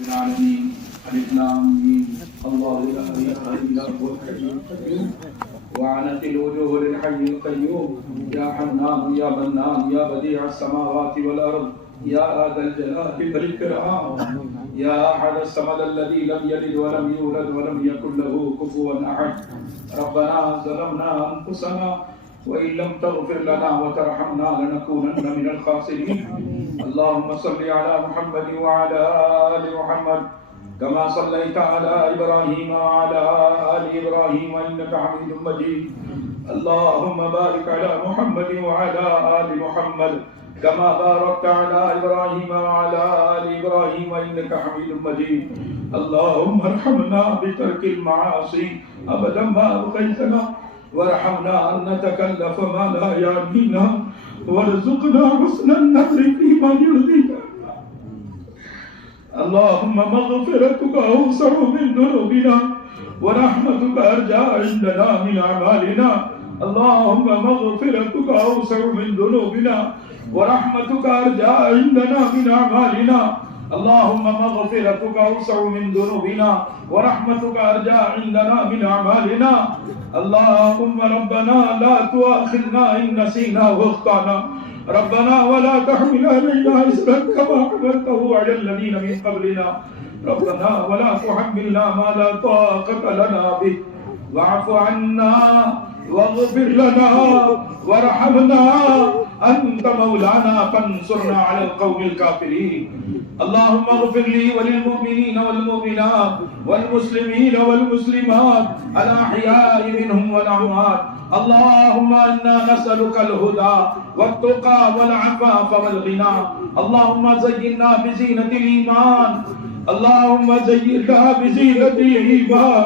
العالمين الف لام ميم الله لا اله الا هو الحي القيوم وعنت الوجوه للحي القيوم يا حنان يا منان يا بديع السماوات والارض يا ذا الجلال والاكرام يا احد الصمد الذي لم يلد ولم يولد ولم يكن له كفوا احد ربنا ظلمنا انفسنا وإن لم تغفر لنا وترحمنا لنكونن من الخاسرين اللهم صل على محمد وعلى آل محمد كما صليت على إبراهيم وعلى آل إبراهيم إنك حميد مجيد اللهم بارك على محمد وعلى آل محمد كما باركت على إبراهيم وعلى آل إبراهيم إنك حميد مجيد اللهم ارحمنا بترك المعاصي أبدا ما أبقيتنا وارحمنا أن نتكلف ما لا يعنينا وارزقنا حسن النظر فيما يرضيك اللهم مغفرتك أوسع من ذنوبنا ورحمتك أرجى عندنا من أعمالنا اللهم مغفرتك أوسع من ذنوبنا ورحمتك أرجى عندنا من أعمالنا اللهم مغفرتك أوسع من ذنوبنا ورحمتك أرجى عندنا من أعمالنا اللهم ربنا لا تؤاخذنا إن نسينا واخطأنا ربنا ولا تحمل علينا إصرا كما حملته على الذين من قبلنا ربنا ولا تحملنا ما لا طاقة لنا به واعف عنا واغفر لنا وارحمنا أنت مولانا فانصرنا على القوم الكافرين اللهم اغفر لي وللمؤمنين والمؤمنات والمسلمين والمسلمات الأحياء منهم والأموات اللهم إنا نسألك الهدى والتقى والعفاف والغنى اللهم زينا بزينة الإيمان اللهم زينا بزينة الإيمان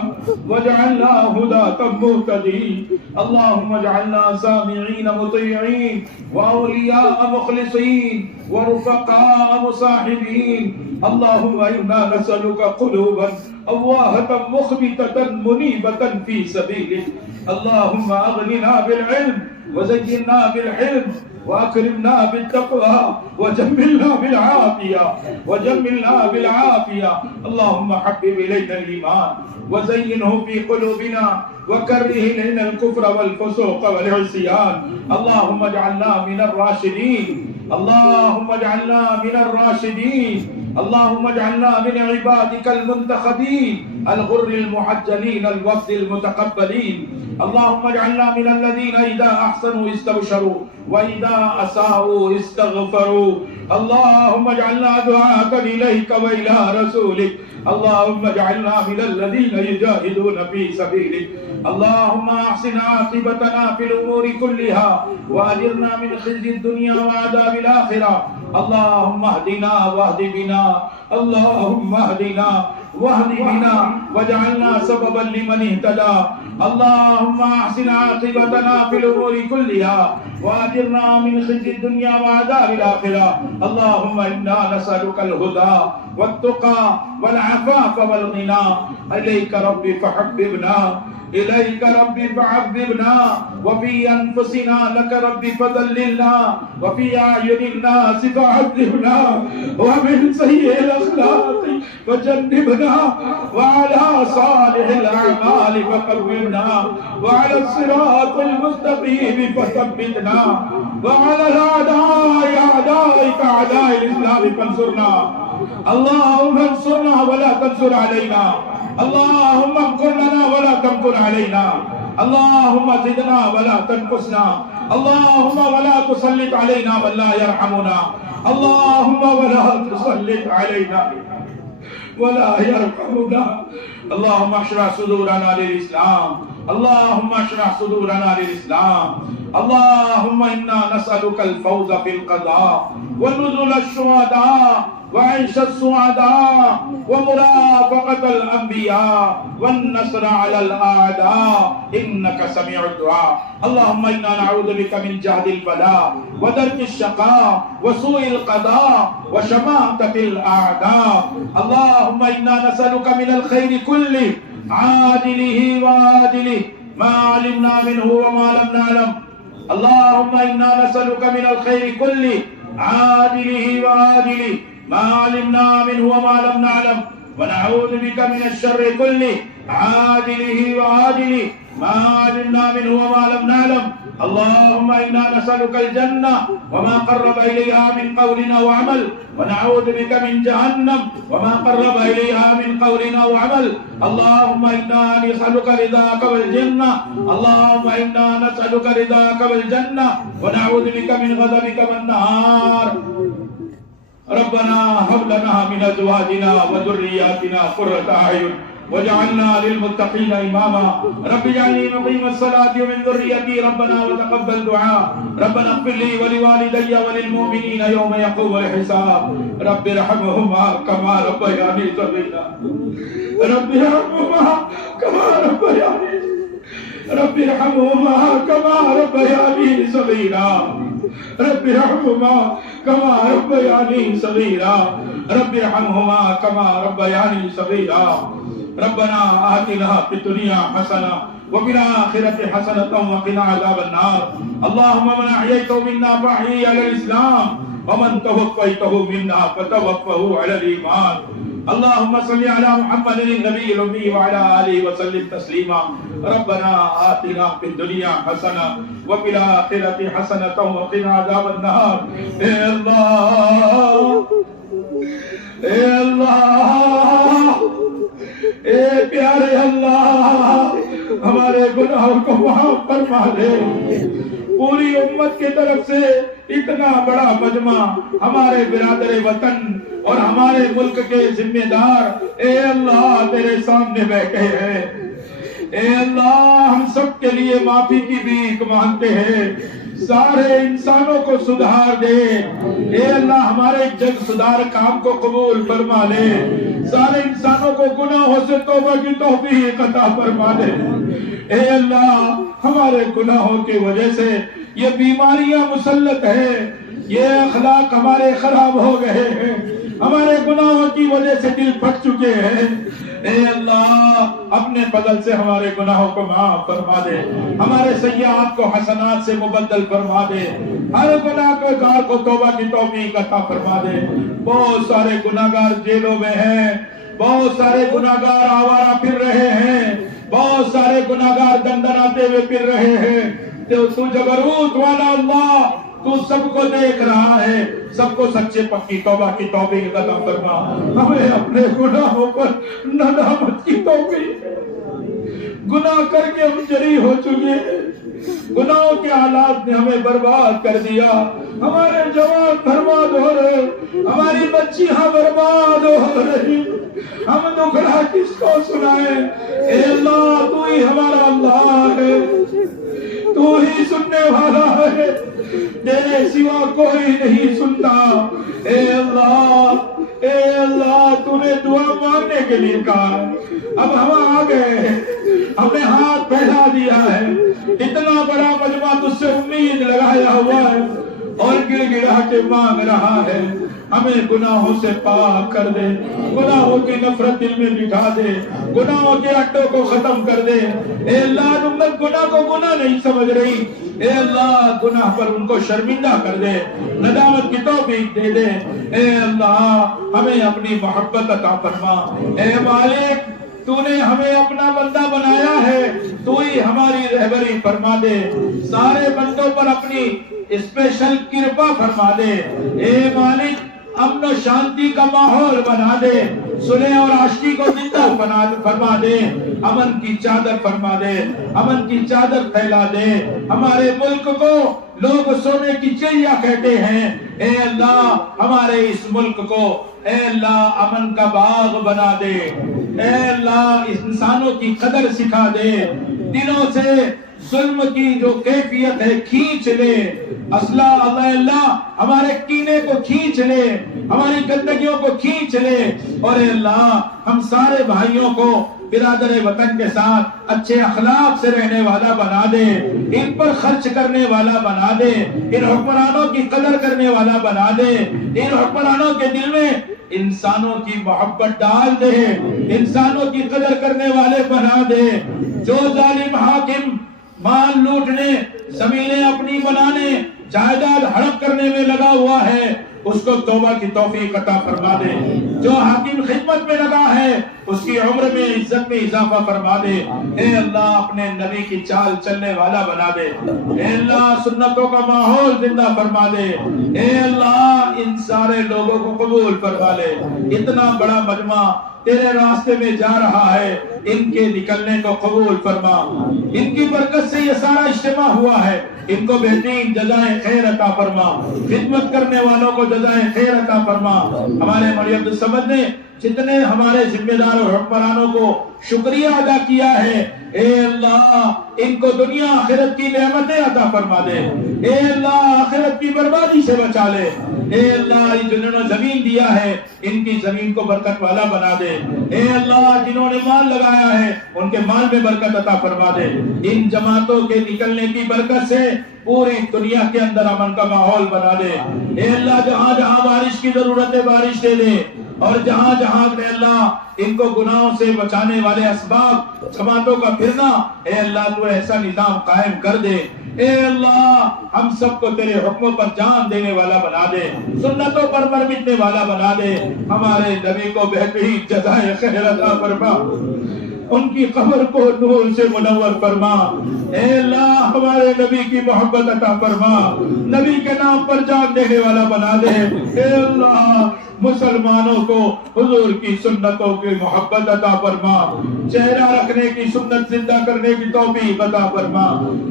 واجعلنا هداة مهتدين اللهم اجعلنا سامعين مطيعين وأولياء مخلصين ورفقاء مصاحبين اللهم إنا نسألك قلوبا أواهة مخبتة منيبة في سبيلك اللهم أغننا بالعلم وزينا بالحلم وأكرمنا بالتقوى وجملنا بالعافية اللهم حبب إلينا الإيمان وزينه في قلوبنا وكره إلينا الكفر والفسوق والعصيان اللهم اجعلنا من الراشدين اللهم اجعلنا من الراشدين اللهم اجعلنا من عبادك المنتخبين الغر المحجلين الوفد المتقبلين اللهم اجعلنا من الذين إذا أحسنوا استبشروا وإذا أساءوا استغفروا اللهم اجعلنا دعاة إليك وإلى رسولك اللهم اجعلنا من الذين يجاهدون في سبيلك اللهم أحسن عاقبتنا في الأمور كلها وأجرنا من خزي الدنيا وعذاب الآخرة اللهم اهدنا واهد بنا اللهم اهدنا واهد بنا واجعلنا سببا لمن اهتدى اللهم احسن عاقبتنا في الامور كلها واجرنا من خزي الدنيا وعذاب الاخره اللهم انا نسالك الهدى والتقى والعفاف والغنى اليك ربي فحببنا إليك ربي فحببنا وفي أنفسنا لك ربي فذللنا وفي أعين الناس فعذبنا ومن سيء الأخلاق فجنبنا وعلى صالح الأعمال فقومنا وعلى الصراط المستقيم فثبتنا وعلى الأعداء أعدائك أعداء الإسلام فانصرنا اللهم انصرنا ولا تنصر علينا اللهم امكر لنا ولا تمكر علينا اللهم زدنا ولا تنقصنا اللهم ولا تسلط علينا من لا يرحمنا اللهم ولا تسلط علينا ولا يرحمنا اللهم اشرح صدورنا للإسلام اللهم اشرح صدورنا للإسلام اللهم إنا نسألك الفوز في القضاء ونزل الشهداء وعيش السعداء ومرافقة الأنبياء والنصر على الأعداء إنك سميع الدعاء اللهم إنا نعوذ بك من جهد البلاء ودرك الشقاء وسوء القضاء وشماتة الأعداء اللهم إنا نسألك من الخير كله عاجله وآجله ما علمنا منه وما لم نعلم اللهم إنا نسألك من الخير كله عاجله وآجله ما علمنا منه وما لم نعلم ونعوذ بك من الشر كله عاجله وآجله ما علمنا منه وما لم نعلم اللهم إنا نسألك الجنة وما قرب إليها من قول أو عمل ونعوذ بك من جهنم وما قرب إليها من قول أو عمل اللهم إنا نسألك رضاك والجنة اللهم إنا نسألك رضاك والجنة ونعوذ بك من غضبك والنار ربنا هب لنا من أزواجنا وذرياتنا قرة أعين وجعلنا للمتقين إماما رب اجعلني مقيم الصلاة ومن ذريتي ربنا وتقبل دعاء ربنا اغفر لي ولوالدي وللمؤمنين يوم يقوم الحساب رب ارحمهما كما ربياني صغيرا رب ارحمهما كما ربياني رب ارحمهما كما ربياني صغيرا رب ارحمهما كما ربياني صغيرا رب ارحمهما كما ربياني صغيرا ربنا آتنا في الدنيا حسنة وفي الآخرة حسنة وقنا عذاب النار اللهم من أحييته منا فأحييه على الإسلام ومن توفيته منا فتوفه على الإيمان اللهم صل على محمد النبي الأمي وعلى آله وسلم تسليما ربنا آتنا في الدنيا حسنة وفي الآخرة حسنة وقنا عذاب النار اے اللہ اے پیارے اللہ ہمارے گناہوں کو معاف فرما دے پوری امت کی طرف سے اتنا بڑا مجمع ہمارے برادر وطن اور ہمارے ملک کے ذمہ دار اے اللہ تیرے سامنے بیٹھے ہیں اے اللہ ہم سب کے لیے معافی کی بھیک مانگتے ہیں سارے انسانوں کو سدھار دے اے اللہ ہمارے جگ سدھار کام کو قبول فرما لے سارے انسانوں کو گناہوں سے توبہ کی توفیق عطا فرما دے اے اللہ ہمارے گناہوں کی وجہ سے یہ بیماریاں مسلط ہیں یہ اخلاق ہمارے خراب ہو گئے ہیں ہمارے گناہوں کی وجہ سے دل پھٹ چکے ہیں اے اللہ اپنے فضل سے ہمارے گناہوں کو معاف فرما دے ہمارے سیئات کو حسنات سے مبدل فرما دے ہر گناہ گار کو توبہ کی توفیق عطا فرما دے بہت سارے گناہگار جیلوں میں ہیں بہت سارے گناہگار آوارہ پھر رہے ہیں بہت سارے گناہگار دندناتے ہوئے پھر رہے ہیں تو جبروت والا اللہ تو سب کو دیکھ رہا ہے سب کو سچے پکی توبہ کی توفیق عطا فرما ہمیں اپنے گناہوں پر ندامت کی توفیق گناہ کر کے ہم جری ہو چکے گناہوں کے حالات نے ہمیں برباد کر دیا ہمارے جوان برباد ہو رہے ہماری بچیاں برباد ہو رہی ہم دکھڑا کس کو سنائیں اے اللہ تو ہی ہمارا اللہ ہے تو ہی سننے والا ہے تیرے سوا کوئی نہیں سنتا اے اللہ تو نے دعا مانگنے کے لیے کہا اب ہم آ گئے ہم نے ہاتھ پھیلا دیا ہے اتنا بڑا مجمع تجھ سے امید لگایا ہوا ہے اور گڑ گڑا کے مانگ رہا ہے ہمیں گناہوں سے پاک کر دے گناہوں کی نفرت دل میں بٹھا دے گناہوں کے اڈوں کو ختم کر دے اے اللہ امت گناہ کو گناہ نہیں سمجھ رہی اے اللہ گناہ پر ان کو شرمندہ کر دے ندامت کی توفیق دے دے اے اللہ ہمیں اپنی محبت عطا فرما اے مالک تو نے ہمیں اپنا بندہ بنایا ہے تو ہی ہماری رہبری فرما دے سارے بندوں پر اپنی اسپیشل کرپا فرما دے اے مالک امن و شانتی کا ماحول بنا دے صلح اور عاشقی کو زندہ فرما دے امن کی چادر فرما دے امن کی چادر پھیلا دے ہمارے ملک کو لوگ سونے کی چڑیا کہتے ہیں اے اللہ ہمارے اس ملک کو اے اللہ امن کا باغ بنا دے اے اللہ انسانوں کی قدر سکھا دے دلوں سے ظلم کی جو کیفیت ہے کھینچ لے اللہ ہمارے کینے کو کھینچ لے ہماری گندگیوں کو کھینچ لے اور اے اللہ ہم سارے بھائیوں کو برادر وطن کے ساتھ اچھے اخلاق سے رہنے والا بنا دے ان پر خرچ کرنے والا بنا دے ان حکمرانوں کی قدر کرنے والا بنا دے ان حکمرانوں کے دل میں انسانوں کی محبت ڈال دے انسانوں کی قدر کرنے والے بنا دے جو ظالم حاکم مال لوٹنے زمینیں اپنی بنانے جائیداد ہڑپ کرنے میں لگا ہوا ہے اس کو توبہ کی توفیق عطا فرما دے. جو حاکم خدمت میں لگا ہے اس کی عمر میں عزت میں اضافہ فرما دے. اے اللہ اپنے نبی کی چال چلنے والا بنا دے. اے اللہ سنتوں کا ماحول زندہ فرما دے. اے اللہ ان سارے لوگوں کو قبول فرما لے. اتنا بڑا مجمع تیرے راستے میں جا رہا ہے، ان کے نکلنے کو قبول فرما. ان کی برکت سے یہ سارا اجتماع ہوا ہے، ان کو بہترین جزائے خیر عطا فرما. خدمت کرنے والوں کو جزائے خیر عطا فرما. ہمارے مولوی عبد الصمد نے جتنے ہمارے ذمہ دار اور حکمرانوں کو شکریہ ادا کیا ہے، اے اللہ ان کو دنیا آخرت کی نعمتیں عطا فرما دے. اے اللہ آخرت کی بربادی سے بچا لے. اے اللہ جنہوں نے زمین دیا ہے ان کی زمین کو برکت والا بنا دے. اے اللہ جنہوں نے مال لگایا ہے ان کے مال میں برکت عطا فرما دے. ان جماعتوں کے نکلنے کی برکت سے پوری دنیا کے اندر امن کا ماحول بنا دے. اے اللہ جہاں جہاں بارش کی ضرورت ہے بارش دے دے، اور جہاں جہاں اے اللہ ان کو گناہوں سے بچانے والے اسباب جماعتوں کا پھرنا، اے اللہ تو ایسا نظام قائم کر دے. اے اللہ ہم سب کو تیرے حکموں پر جان دینے والا بنا دے، سنتوں پر مر مٹنے والا بنا دے. ہمارے نبی کو بہترین جزائے خیر عطا فرما، ان کی قبر کو نور سے منور فرما. اے اللہ ہمارے نبی کی محبت عطا فرما، نبی کے نام پر جان دینے والا بنا دے. اے اللہ مسلمانوں کو حضور کی سنتوں کی محبت عطا فرما، چہرہ رکھنے کی سنت زندہ کرنے کی توفیق عطا فرما.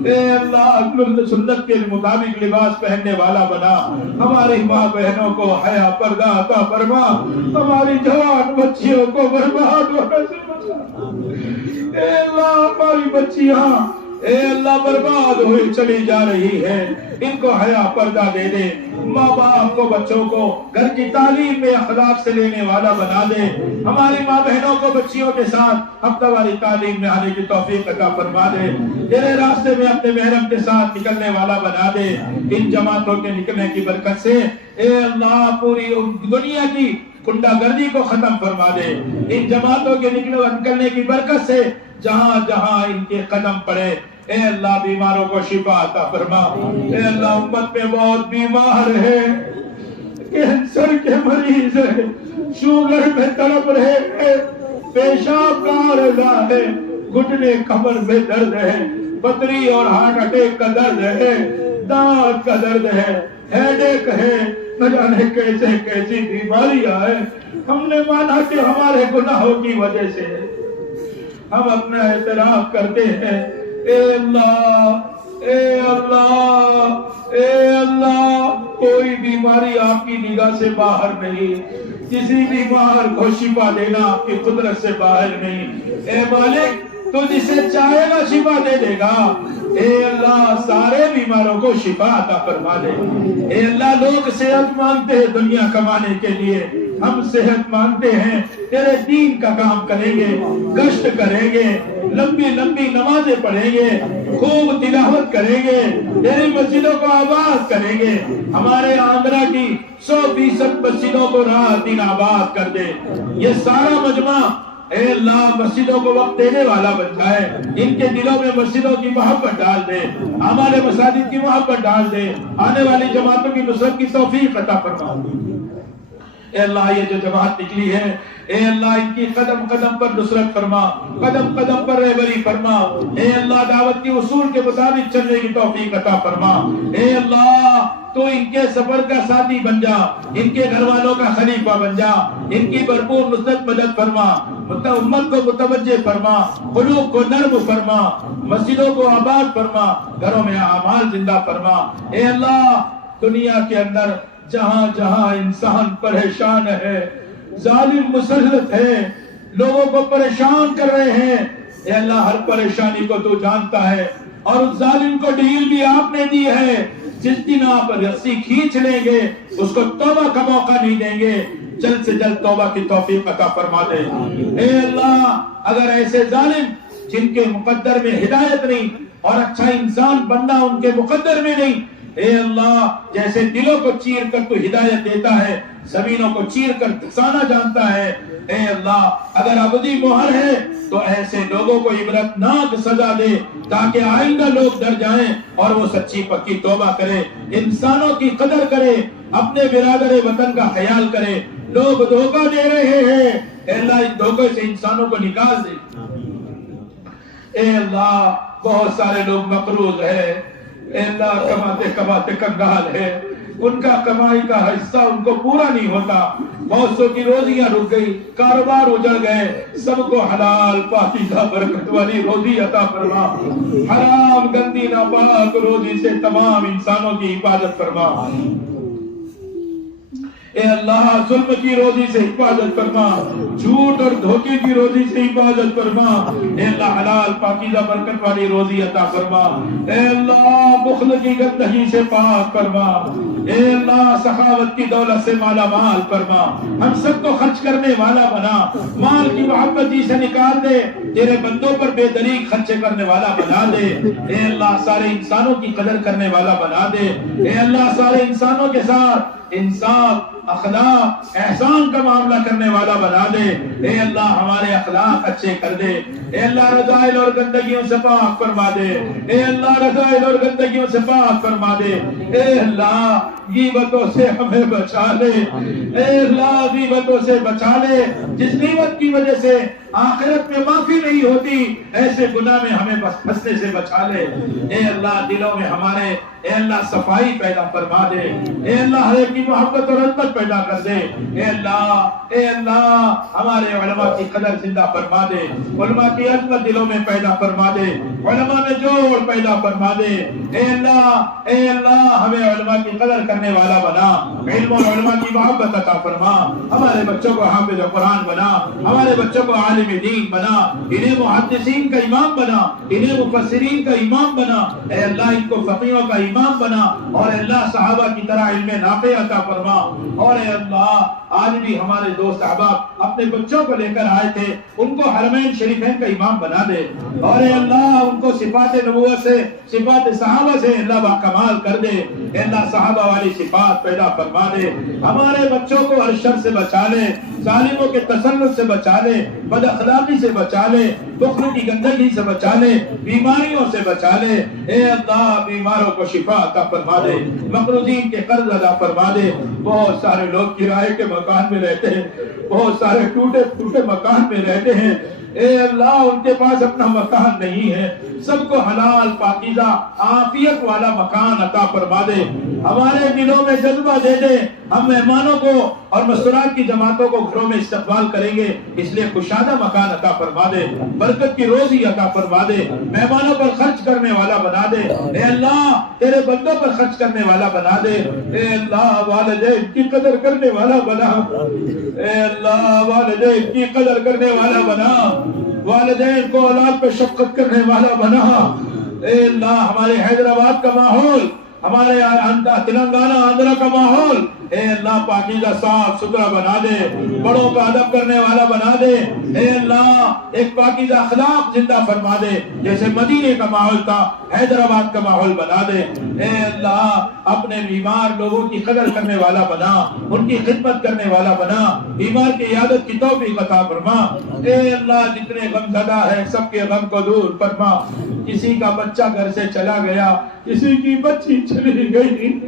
اے اللہ سنت کے مطابق لباس پہننے والا بنا. ہماری ماں بہنوں کو حیا پردہ عطا فرما، ہماری جوان بچیوں کو برباد ہونے سے بچا. اے اللہ ہماری بچیاں اے اللہ برباد ہوئی چلی جا رہی ہے، ان کو حیا پردہ دے دے. ماں باپ کو بچوں کو گھر کی تعلیم میں اخلاق سے لینے والا بنا دے. ہماری ماں بہنوں کو بچیوں کے ساتھ ہفتہ واری تعلیم میں آنے کی توفیق عطا فرما دے. تیرے راستے میں اپنے محرم کے ساتھ نکلنے والا بنا دے. ان جماعتوں کے نکلنے کی برکت سے اے اللہ پوری دنیا کی گنڈا گردی کو ختم فرما دے. ان جماعتوں کے نکلنے کی برکت سے جہاں جہاں ان کے قدم پڑے اے اللہ بیماروں کو شفا عطا فرما. اے اللہ امت میں بہت بیمار ہے، کینسر کے مریض ہے، شوگر میں تڑپ رہے ہیں، پیشاب کا عارضہ ہے، گھٹنے کمر میں درد ہے، پتری اور ہارٹ اٹیک کا درد ہے، دانت کا درد ہے، ہیڈ ایک ہے، نہ جانے کیسے کیسی بیماریاں ہیں. ہم نے مانا کہ ہمارے گناہوں کی وجہ سے ہم اپنا اعتراف کرتے ہیں. اے اللہ اے اللہ اے اللہ کوئی بیماری آپ کی نگاہ سے باہر نہیں، کسی بیمار کو شفا دینا آپ کی قدرت سے باہر نہیں. اے مالک تو جسے چاہے گا شفا دے دے گا. اے اللہ سارے بیماروں کو شفا عطا فرما دے. اے اللہ لوگ صحت مانگتے ہیں دنیا کمانے کے لیے، ہم صحت مانگتے ہیں تیرے دین کا کام کریں گے، گشت کریں گے، لمبی لمبی نمازیں پڑھیں گے، خوب تلاوت کریں گے، تیری مسجدوں کو آباد کریں گے. ہمارے آندھرا کی 100% مسجدوں کو رات دن آباد کر دے. یہ سارا مجمع اے اللہ مسجدوں کو وقت دینے والا بن جائے. ان کے دلوں میں مسجدوں کی محبت ڈال دے، ہمارے مساجد کی محبت ڈال دے. آنے والی جماعتوں کی نصرت کی توفیق عطا فرما. اے اللہ یہ جو جماعت نکلی ہے اے اللہ ان کی قدم قدم پر نصرت فرما، قدم قدم پر رہبری فرما. اے اللہ دعوت کی اصول کے مطابق چلنے کی توفیق عطا فرما. اے اللہ تو ان کے سفر کا ساتھی بن جا، ان کے گھر والوں کا خلیفہ بن جا، ان کی بھرپور نصرت مدد فرما، امت کو متوجہ فرما، قلوب کو نرم فرما، مسجدوں کو آباد فرما، گھروں میں اعمال زندہ فرما. اے اللہ دنیا کے اندر جہاں جہاں انسان پریشان ہے، ظالم مسلط ہے، لوگوں کو پریشان کر رہے ہیں، اے اللہ ہر پریشانی کو تو جانتا ہے، اور اس ظالم کو ڈھیل بھی آپ نے دی ہے. جس دن آپ رسی کھینچ لیں گے اس کو توبہ کا موقع نہیں دیں گے. جلد سے جلد توبہ کی توفیق عطا فرما دے. اے اللہ اگر ایسے ظالم جن کے مقدر میں ہدایت نہیں اور اچھا انسان بننا ان کے مقدر میں نہیں، اے اللہ جیسے دلوں کو چیر کر تو ہدایت دیتا ہے، زمینوں کو چیر کر دھسانا جانتا ہے، اے اللہ اگر ابدی مہر ہے تو ایسے لوگوں کو عبرتناک سزا دے تاکہ آئندہ لوگ ڈر جائیں اور وہ سچی پکی توبہ کرے، انسانوں کی قدر کرے، اپنے برادر وطن کا خیال کرے۔ لوگ دھوکہ دے رہے ہیں، اے اللہ اس دھوکے سے انسانوں کو نکال دے۔ اے اللہ بہت سارے لوگ مقروض ہیں، اے اللہ کماتے کماتے کنگال ہے، ان کا کمائی کا حصہ ان کو پورا نہیں ہوتا، بہت سو کی روزیاں رک گئی، کاروبار اجڑ گئے، سب کو حلال پاکیزہ برکت والی روزی عطا فرما، حرام گندی ناپاک روزی سے تمام انسانوں کی حفاظت فرما۔ اے اللہ ظلم کی روزی سے حفاظت فرما، جھوٹ اور دھوکے کی روزی سے حفاظت فرما، اے اللہ حلال پاکیزہ برکت والی روزی عطا فرما، اے اللہ بخل کی گندگی سے پاک فرما، اے اللہ سخاوت کی دولت سے مالا مال فرما، ہم سب کو خرچ کرنے والا بنا، مال کی محبت جی سے نکال دے، تیرے بندوں پر بے دریغ خرچے کرنے والا بنا دے، اے اللہ سارے انسانوں کی قدر کرنے والا بنا دے، اے اللہ سارے انسانوں کے ساتھ انصاف، اخلاق، احسان کا معاملہ کرنے والا بنا دے، اے اللہ ہمارے اخلاق اچھے کر دے، اے اللہ رذائل اور گندگیوں سے پاک فرما دے، اے اللہ رذائل اور گندگیوں سے پاک فرما دے، اے اللہ غیبتوں سے ہمیں بچا لے، اے اللہ غیبتوں سے بچا لے، جس غیبت کی وجہ سے آخرت میں معافی نہیں ہوتی ایسے گناہ میں ہمیں پھنسنے سے بچا لے، اے اللہ دلوں میں ہمارے اے اللہ صفائی پیدا فرما دے، اے اللہ ہر ایک کی محبت اور عظمت پیدا کر دے، اے اللہ ہمارے علماء کی قدر زندہ فرما دے، علماء کی عظمت دلوں میں پیدا فرما دے، علماء میں جوڑ پیدا فرما دے، اے اللہ ہمیں علماء کی قدر کرنے والا بنا، علم اور علماء کی محبت عطا فرما، ہمارے بچوں کو حافظ قرآن بنا، ہمارے بچوں کو عالم دین بنا، انہیں محدثین کا امام بنا، انہیں مفسرین کا امام بنا، اے اللہ ان کو فقیہوں کا امام بنا، اور اے اللہ صحابہ کی طرح علم نافع عطا فرما، اور اے اللہ آج بھی ہمارے دوست احباب اپنے بچوں کو لے کر آئے تھے، ان کو حرمین شریفین کا امام بنا دے، اور اے اللہ ان کو صفات نبوت سے، صفات صحابہ سے اللہ باکمال کر دے، اے اللہ صحابہ والی صفات پیدا فرما دے، ہمارے بچوں کو ہر شر سے بچا لے، ظالموں کے تسلط سے بچا لے، بد اخلاقی سے بچا لے، بخل کی گندگی سے بچا لے، بیماریوں سے بچا لے، اے اللہ بیماروں کو شفا عطا فرما دے، مقروضین کے قرض ادا فرما دے، بہت سارے لوگ کرائے کے مکان میں رہتے ہیں، بہت سارے ٹوٹے پھوٹے مکان میں رہتے ہیں، اے اللہ ان کے پاس اپنا مکان نہیں ہے، سب کو حلال پاکیزہ عافیت والا مکان عطا فرما دے، ہمارے دلوں میں جذبہ دے دے، ہم مہمانوں کو اور مسرات کی جماعتوں کو گھروں میں استقبال کریں گے، اس لیے کشادہ مکان عطا فرما دے، برکت کی روزی عطا فرما دے، مہمانوں پر خرچ کرنے والا بنا دے، اے اللہ تیرے بندوں پر خرچ کرنے والا بنا دے، اے اللہ والدین کی قدر کرنے والا بنا، اے اللہ والدین کی قدر کرنے والا بنا، والدین کو اولاد پہ شفقت کرنے والا بنا، اے اللہ ہمارے حیدرآباد کا ماحول، ہمارے تلنگانہ آندھرا کا ماحول اے اللہ پاکیزہ صاف ستھرا بنا دے، بڑوں کا ادب کرنے والا بنا دے، اے اللہ ایک پاکیزہ اخلاق زندہ فرما دے، جیسے مدینے کا ماحول تھا حیدرآباد کا ماحول بنا دے، اے اللہ اپنے بیمار لوگوں کی قدر کرنے والا بنا، ان کی خدمت کرنے والا بنا، بیمار کی عیادت کی توفیق عطا فرما، اے اللہ جتنے غم زدہ ہے سب کے غم کو دور فرما، کسی کا بچہ گھر سے چلا گیا، کسی کی بچی چلی گئی،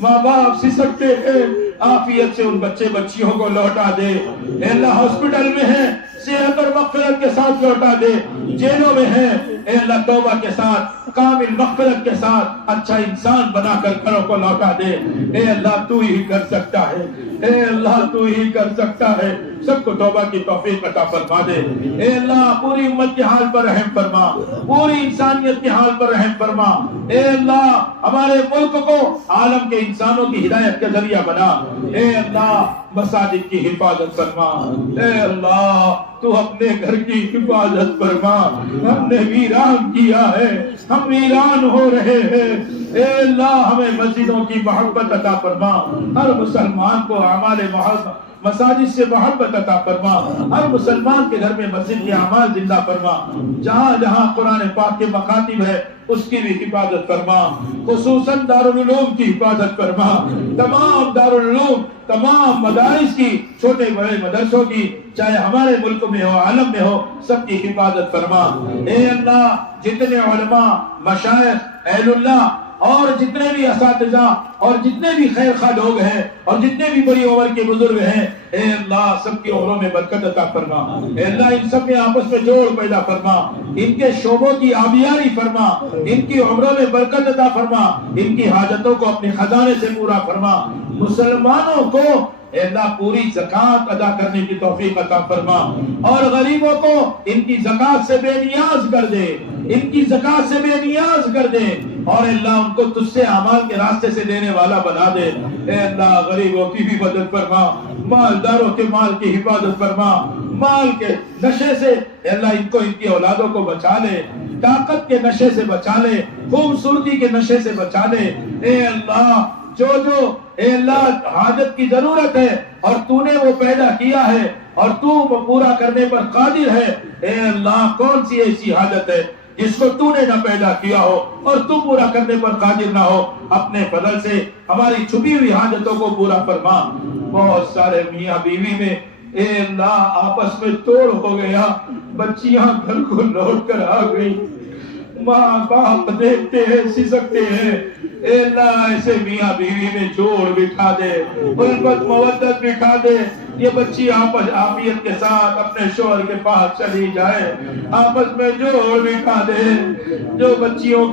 ماں باپ سسکتے ہیں، عافیت سے ان بچے بچیوں کو لوٹا دے، اے اللہ ہاسپٹل میں ہیں صحت اور مغفرت کے ساتھ لوٹا دے، جیلوں میں ہیں اے اللہ توبہ کے ساتھ کامل مغفرت کے ساتھ اچھا انسان بنا کر گھروں کو لوٹا دے، اے اللہ تو ہی کر سکتا ہے، اے اللہ تو ہی کر سکتا ہے، سب کو توبہ کی توفیق عطا فرما دے، اے اللہ پوری امت کے حال پر رحم فرما، پوری انسانیت کے حال پر رحم فرما، اے اللہ ہمارے ملک کو عالم کے انسانوں کی ہدایت کا ذریعہ بنا، اے اللہ مساجد کی حفاظت فرما، اے اللہ تو اپنے گھر کی حفاظت فرما، ہم نے ویران کیا ہے، ہم ویران ہو رہے ہیں، اے اللہ ہمیں مسجدوں کی محبت عطا فرما، ہر مسلمان کو اعمال مساجد سے محبت عطا فرما، ہر مسلمان کے گھر میں مسجد کے اعمال زندہ فرما، جہاں جہاں قرآن پاک کے مخاطب ہے اس کی بھی حفاظت فرما، خصوصاً دارالعلوم کی حفاظت فرما، تمام دارالعلوم، تمام مدارس کی، چھوٹے بڑے مدرسوں کی، چاہے ہمارے ملک میں ہو عالم میں ہو، سب کی حفاظت فرما۔ اے اللہ جتنے علماء، مشائخ، اہل اللہ اور جتنے بھی اساتذہ اور جتنے بھی خیر خواہ لوگ ہیں اور جتنے بھی بڑی عمر کے بزرگ ہیں، اے اللہ سب کی عمروں میں برکت عطا فرما، اے اللہ ان سب میں آپس میں جوڑ پیدا فرما، ان کے شعبوں کی آبیاری فرما، ان کی عمروں میں برکت عطا فرما، ان کی حاجتوں کو اپنے خزانے سے پورا فرما، مسلمانوں کو اے اللہ پوری زکوٰۃ ادا کرنے کی توفیق عطا فرما، اور غریبوں کو ان کی زکوٰۃ سے بے نیاز کر دے، ان کی زکوٰۃ سے بے نیاز کر دے، اور اللہ ان کو تجھ سے اعمال کے راستے سے دینے والا بنا دے۔ اے اللہ غریبوں کی بھی مدد فرما، مالداروں کے مال کی حفاظت فرما، مال کے نشے سے اے اللہ ان کو، ان کی اولادوں کو بچا لے، طاقت کے نشے سے بچا لے، خوبصورتی کے نشے سے بچا لے۔ اے اللہ جو اے اللہ حاجت کی ضرورت ہے اور تو نے وہ پیدا کیا ہے اور تو وہ پورا کرنے پر قادر ہے، اے اللہ کون سی ایسی حاجت ہے جس کو تو نے نہ پیدا کیا ہو اور تو پورا کرنے پر قادر نہ ہو؟ اپنے فضل سے ہماری چھپی ہوئی حاجتوں کو پورا فرما۔ بہت سارے میاں بیوی میں اے اللہ آپس میں توڑ ہو گیا، بچیاں گھر کو لوٹ کر آ گئی، ماں باپ دیکھتے ہیں سسکتے ہیں، اے اللہ ایسے میاں بیوی میں جوڑ بٹھا دے، الفت مودت بٹھا دے، یہ بچی آپس عافیت کے ساتھ اپنے شوہر کے پاس چلی جائے، آپس میں جوڑ بٹھا دے۔ جو بچوں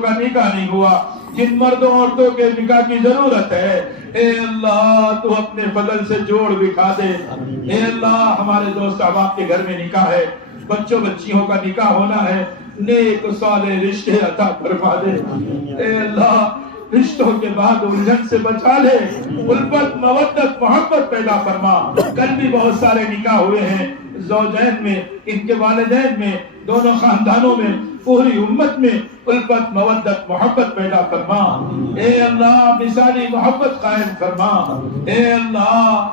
کا نکاح نہیں ہوا، جن مردوں عورتوں کے نکاح کی ضرورت ہے، اے اللہ تو اپنے فضل سے جوڑ بٹھا دے۔ اے اللہ ہمارے دوست احباب کے گھر میں نکاح ہے، بچیوں کا نکاح ہونا ہے، نیک صالح رشتے عطا فرما دے۔ اے اللہ رشتوں کے بعد الجھن سے بچا لے، الفت مودت محبت پیدا فرما۔ کل بھی بہت سارے نکاح ہوئے ہیں، زوجین میں، ان کے والدین میں، دونوں خاندانوں میں، پوری امت میں الفت مودت محبت پیدا فرما۔ اے اللہ مثالی محبت قائم فرما۔ اے اللہ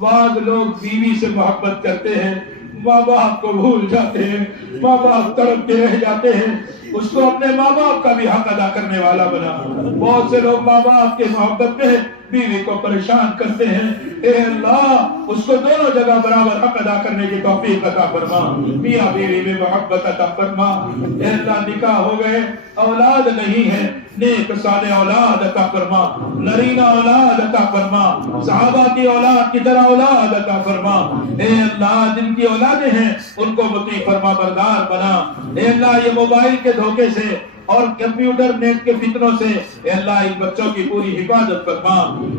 بعض لوگ بیوی سے محبت کرتے ہیں، ماں باپ کو بھول جاتے ہیں، ماں باپ تڑپ کے رہ جاتے ہیں، اس کو اپنے ماں باپ کا بھی حق ادا کرنے والا بنا۔ بہت سے لوگ ماں باپ کے محبت میں بیوی کو پریشان کرتے ہیں، اے اللہ اس کو دونوں جگہ برابر حق ادا کرنے کی توفیق عطا فرما۔ میاں بیوی میں محبت عطا فرما۔ اے اللہ نکاح ہو گئے، اولاد نہیں ہے، نیک صالح اولاد عطا فرما، نرینہ اولاد عطا فرما، صحابہ کی اولاد کی طرح اولاد عطا فرما۔ اے اللہ جن کی اولادیں ہیں ان کو مطیع فرما بردار بنا۔ اے اللہ یہ موبائل کے دھوکے سے اور کمپیوٹر نیٹ کے فتنوں سے اے اللہ ان بچوں کی پوری حفاظت فرما۔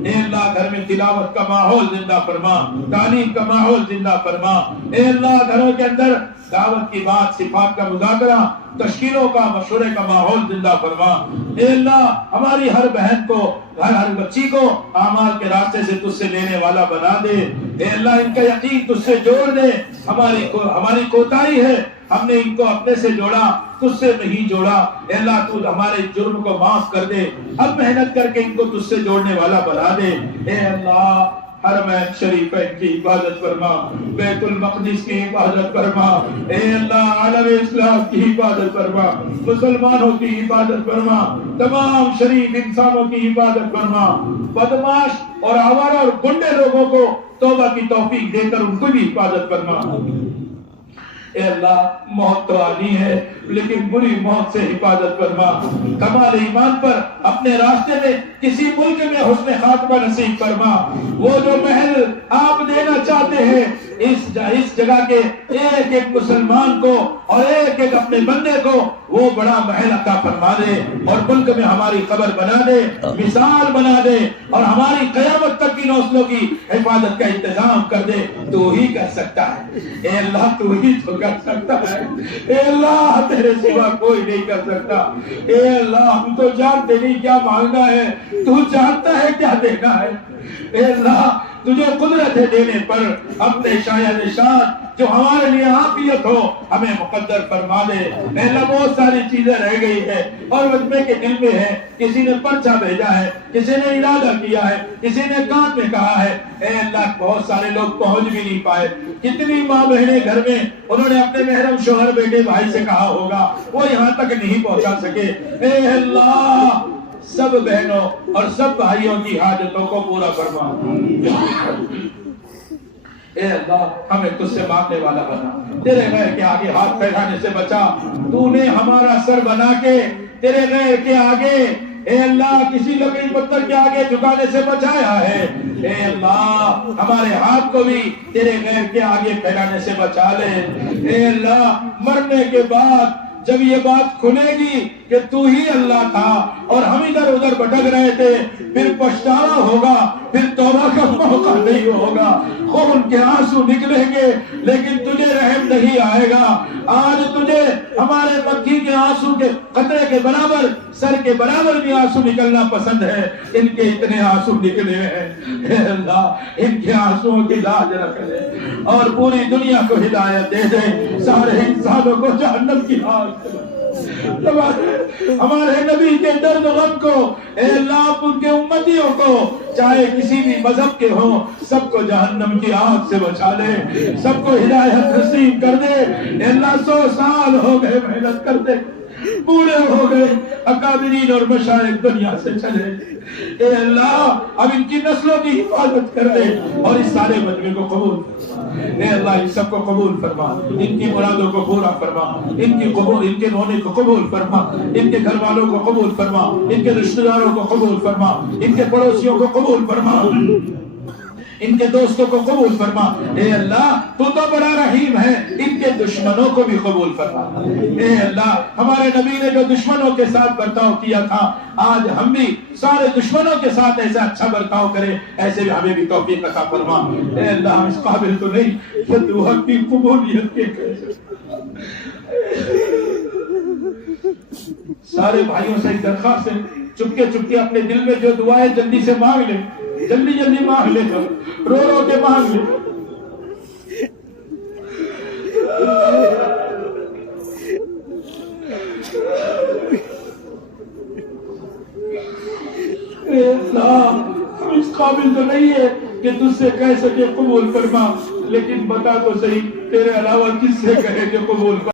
اے اللہ گھر میں تلاوت کا ماحول زندہ فرما، تعلیم کا ماحول زندہ فرما۔ اے اللہ گھروں کے اندر دعوت کی بات، صفات کا مذاکرہ، تشکیلوں کا، مشورے کا ماحول زندہ فرما۔ اے اللہ ہماری ہر بہن کو، ہر بچی کو اعمال کے راستے سے تجھ سے لینے والا بنا دے۔ اے اللہ ان کا یقین تجھ سے جوڑ دے۔ ہماری کوتاہی ہے، ہم نے ان کو اپنے سے جوڑا، تجھ سے نہیں جوڑا۔ اے اللہ تو ہمارے جرم کو معاف کر دے، اب محنت کر کے ان کو تجھ سے جوڑنے والا بنا دے۔ اے اللہ حرمین شریفین کی حفاظت فرما، بیت المقدس کی حفاظت فرما۔ اے اللہ عالم اسلام کی حفاظت فرما، مسلمانوں کی حفاظت فرما، تمام شریف انسانوں کی حفاظت فرما۔ بدماش اور آوارہ اور گنڈے لوگوں کو توبہ کی توفیق دے کر ان کو بھی حفاظت فرما۔ اے اللہ موت تو آنی ہے لیکن بری موت سے حفاظت فرما۔ کمال ایمان پر اپنے راستے میں کسی ملک میں حسن خاتمہ نصیب فرما۔ وہ جو محل آپ دینا چاہتے ہیں اس جگہ کے ایک ایک مسلمان کو اور ایک ایک اپنے بندے کو وہ بڑا محل عطا فرما دے، اور ملک میں ہماری قبر بنا دے، مثال بنا دے، اور ہماری قیامت تک کی نسلوں کی حفاظت کا انتظام کر دے۔ تو ہی کر سکتا ہے اے اللہ، تو ہی تو کر سکتا ہے اے اللہ، تیرے سوا کوئی نہیں کر سکتا۔ اے اللہ ہم تو جانتے نہیں کیا مانگنا ہے، تو جانتا ہے کیا دینا ہے۔ اے اللہ تجھے قدرت ہے دینے پر، اپنے شایان شان جو ہمارے لیے عافیت ہو ہمیں مقدر فرما دے۔ اے اللہ بہت ساری چیزیں رہ گئی ہے اور مجمع کے دل میں ہے، کسی نے پرچہ بھیجا ہے، کسی نے ارادہ کیا ہے، کسی نے کان میں کہا ہے۔ اے اللہ بہت سارے لوگ پہنچ بھی نہیں پائے، کتنی ماں بہنیں گھر میں انہوں نے اپنے محرم شوہر بیٹے بھائی سے کہا ہوگا، وہ یہاں تک نہیں پہنچا سکے۔ اے اللہ سب بہنوں اور سب بھائیوں کی حاجتوں کو پورا فرما۔ اے اللہ ہمیں تجھ سے مانگنے والا بنا، تیرے غیر کے آگے ہاتھ پھیلانے سے بچا۔ تو نے ہمارا سر بنا کے تیرے غیر کے آگے اے اللہ کسی لکڑی پتھر کے آگے جھکانے سے بچایا ہے۔ اے اللہ ہمارے ہاتھ کو بھی تیرے غیر کے آگے پھیلانے سے بچا لے۔ اے اللہ مرنے کے بعد جب یہ بات کھلے گی کہ تو ہی اللہ تھا اور ہم ادھر ادھر بھٹک رہے تھے، پھر پچھتاوا ہوگا، پھر توبہ کا موقع نہیں ہوگا، خون کے آنسو نکلیں گے لیکن تجھے رحم نہیں آئے گا۔ آج تجھے ہمارے مکھی کے آنسو کے قطرے کے برابر، سر کے برابر بھی آنسو نکلنا پسند ہے۔ ان کے اتنے آنسو نکلے ہیں، اے اللہ ان کے آنسوؤں کی لاج رکھ لے اور پوری دنیا کو ہدایت دے دے، سارے انسانوں کو جہنم کی آگ ہمارے نبی کے درد و غم کو اے اللہ ان کے امتیوں کو چاہے کسی بھی مذہب کے ہوں سب کو جہنم کی آگ سے بچا لے، سب کو ہدایت نصیب کر دے۔ اے اللہ 100 سال ہو گئے محنت کرتے، پورے ہو گئے، اکابرین اور مشائخ دنیا سے چلے۔ اے اللہ اب ان کی نسلوں کی حفاظت کر دے اور اس سارے مجمع کو قبول فرما۔ اے اللہ ان سب کو قبول فرما، ان کی مرادوں کو پورا فرما، ان کے رونے کو قبول فرما، ان کے گھر والوں کو قبول فرما، ان کے رشتہ داروں کو قبول فرما، ان کے پڑوسیوں کو قبول فرما، ان کے دوستوں کو قبول فرما۔ اے اللہ تو بڑا رحیم ہے، ان کے دشمنوں کو بھی قبول فرما۔ اے اللہ ہمارے نبی نے جو دشمنوں کے ساتھ برتاؤ کیا تھا، آج ہم بھی سارے دشمنوں کے ساتھ ایسا اچھا برتاؤ کریں، ایسے ہمیں بھی توفیق عطا فرما۔ اے اللہ ہم اس قابل تو نہیں کہ تو حق کی قبولیت کے سارے بھائیوں سے ایک درخواست ہے، چپکے چپکے اپنے دل میں جو دعائیں جلدی سے مانگ لیں، جلدی جلدی مانگ لے، رو رو کے مانگ لے۔ اے اللہ ہم اس قابل تو نہیں ہے کہ تجھ سے کہہ سکے قبول فرما، لیکن بتا تو صحیح تیرے علاوہ کس سے کہے کہ قبول فرما۔